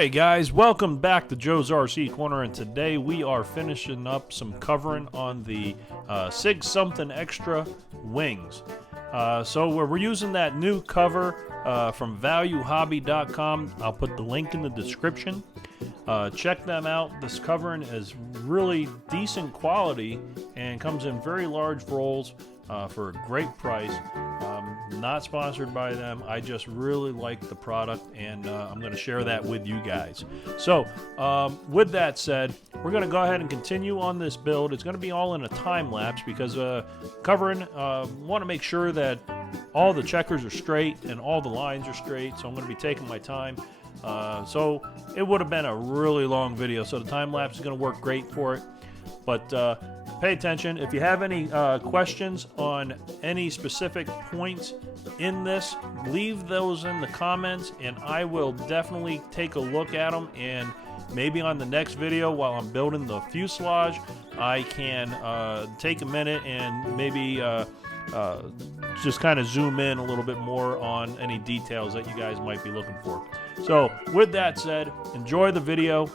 Alright guys, welcome back to Joe's RC Corner, and today we are finishing up some covering on the SIG Something Extra wings. So we're using that new cover from valuehobby.com. I'll put the link in the description. Check them out. This covering is really decent quality and comes in very large rolls for a great price. Not sponsored by them. I just really like the product, and I'm going to share that with you guys. So with that said, we're going to go ahead and continue on this build. It's going to be all in a time lapse because covering, want to make sure that all the checkers are straight and all the lines are straight, so I'm going to be taking my time. So it would have been a really long video, so the time lapse is going to work great for it. But pay attention. If you have any questions on any specific points in this, leave those in the comments, and I will definitely take a look at them. And maybe on the next video, while I'm building the fuselage, I can take a minute and maybe just kind of zoom in a little bit more on any details that you guys might be looking for. So with that said, enjoy the video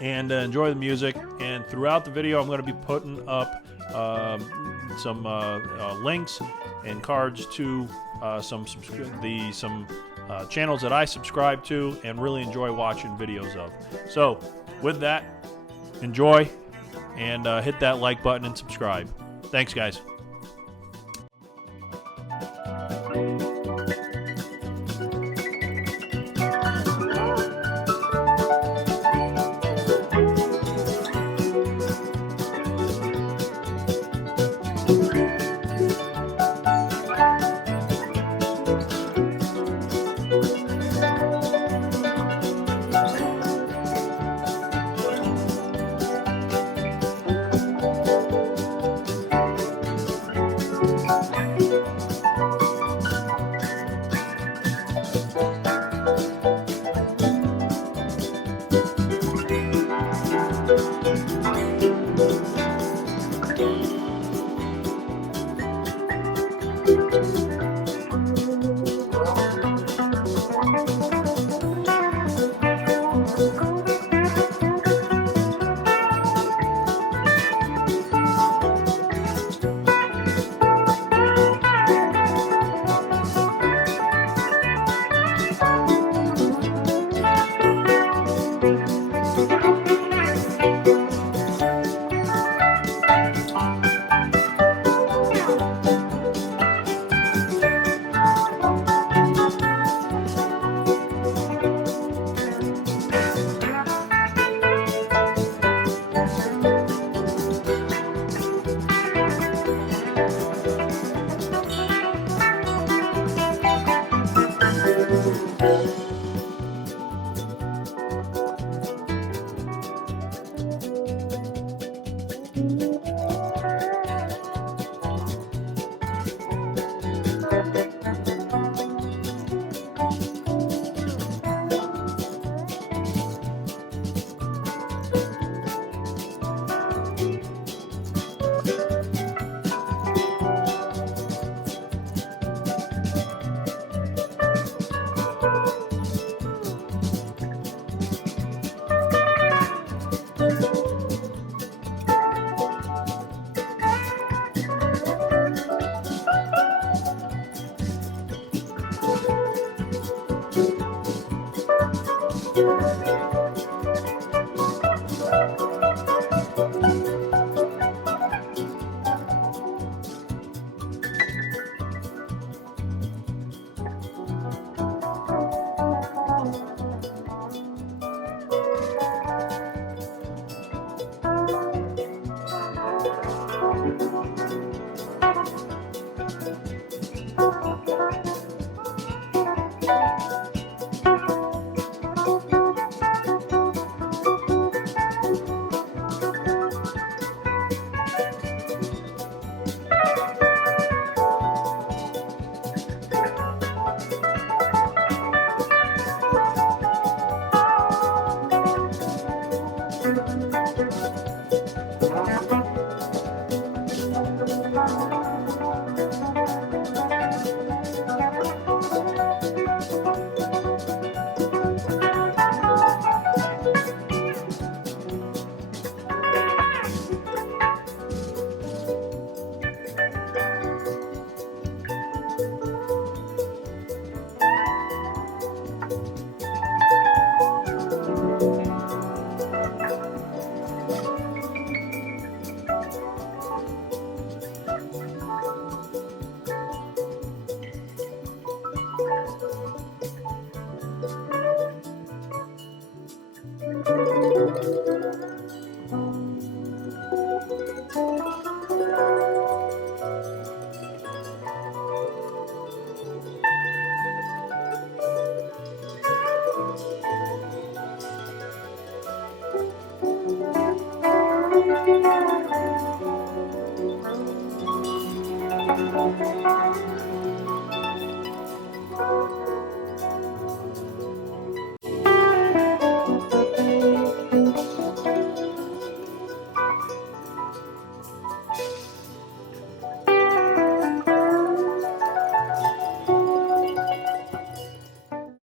and enjoy the music. And throughout the video, I'm going to be putting up some links and cards to some channels that I subscribe to and really enjoy watching videos of. So with that, enjoy and hit that like button and subscribe. Thanks, guys.